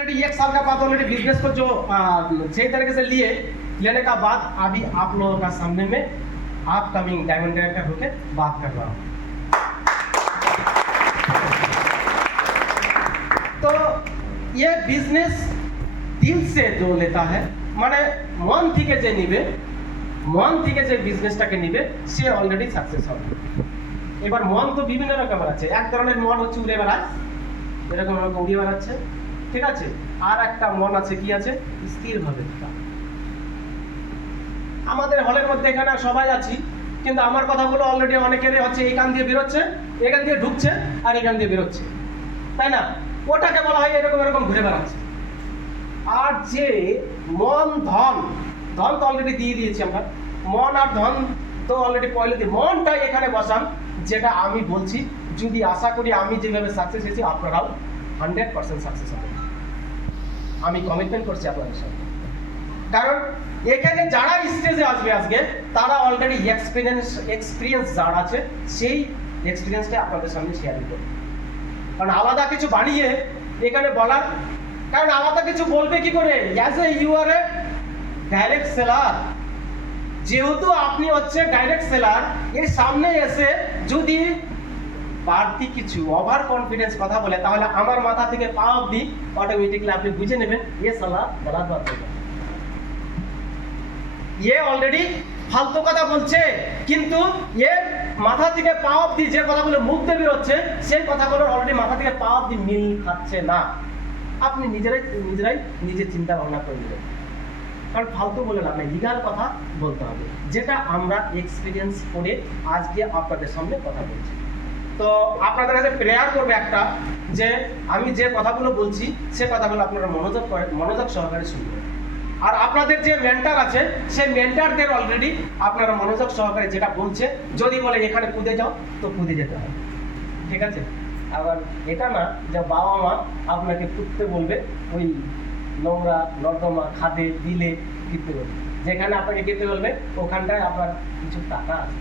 Already 1 साल का बाद ऑलरेडी बिजनेस को जो सही तरीके से लेने का बाद अभी आप लोगों का सामने में अपकमिंग डायमंड डायरेक्टर होकर बात कर रहा हूँ। तो ये बिजनेस दिल से जो लेता है মানে মন থেকে যে নিবে মন থেকে যে বিজনেসটাকে নিবে সে অলরেডি সাকসেস হবে। এবার মন তো বিভিন্ন রকমের আছে, এক ধরনের মন হচ্ছে উড়ে বেড়ায়, এরকম উড়ে বেড়াচ্ছে, ঠিক আছে। আর একটা মন আছে কি আছে, স্থির ভাবে থাকা। আমাদের হলের মধ্যে এখানে সবাই আছি, কিন্তু আমার কথাগুলো অলরেডি অনেকেরই হচ্ছে এই কান দিয়ে বেরোচ্ছে, এখান দিয়ে ঢুকছে আর এখান দিয়ে বেরোচ্ছে, তাই না? ওটাকে বলা হয় এরকম এরকম ঘুরে বেড়াচ্ছে। আর যে মন ধন ধন তো অলরেডি দিয়ে দিয়েছি আমরা, মন আর ধন তো অলরেডি পয়লে দিয়ে মনটাই এখানে বসান, যেটা আমি বলছি। যদি আশা করি আমি যেভাবে সাকসেস হয়েছি আপনারাও 100% সাকসেস হবেন, আমি কমিটমেন্ট করছি আপনাদের সাথে। কারণ এখানে যারা স্টেজে আসবে আজকে তারা অলরেডি এক্সপিরিয়েন্স যারা আছে সেই এক্সপিরিয়েন্সটা আপনাদের সামনে শেয়ার করবে। কারণ আলাদা কিছু বানিয়ে এখানে বলার, কারণ আলাদা কিছু বলবে কি করে? As a you are a direct seller, যেহেতু আপনি হচ্ছে ডাইরেক্ট সেলার, এর সামনে এসে যদি বাড়তি কিছু ওভার কনফিডেন্স কথা বলে তাহলে আমার মাথা থেকে পা অবধি অটোমেটিকলি আপনি বুঝে নেবেন ये साला गलत बात बोल रहा है, ये অলরেডি ফালতু কথা বলছে। কিন্তু এর মাথা থেকে পা অবধি যে কথাগুলো মুখ দিয়ে বের হচ্ছে সেই কথাগুলো অলরেডি মাথা থেকে পা অবধি মিল খাচ্ছে না। আপনি নিজেরাই নিজের চিন্তা ভাবনা করে নেবেন, কারণ ফালতু বলে লাভ নেই, লিগাল কথা বলতে হবে, যেটা আমরা এক্সপিরিয়েন্স করে আজকে আপনাদের সামনে কথা বলছি। তো আপনাদের কাছে প্রেয়ার করবে একটা, যে আমি যে কথাগুলো বলছি সে কথাগুলো আপনারা মনোযোগ সহকারে শুনবেন। আর আপনাদের যে মেন্টার আছে সেই মেন্টারদের অলরেডি আপনারা মনোযোগ সহকারে যেটা বলছে, যদি বলে এখানে কুদে যাও তো কুদে যেতে হবে, ঠিক আছে। আবার এটা না যে বাবা মা আপনাকে কুদতে বলবে ওই নোংরা নর্দমা খাদে দিলে কিনতে বলবে, যেখানে আপনাকে কিনতে বলবে ওখানটায় আপনার কিছু টাকা আছে।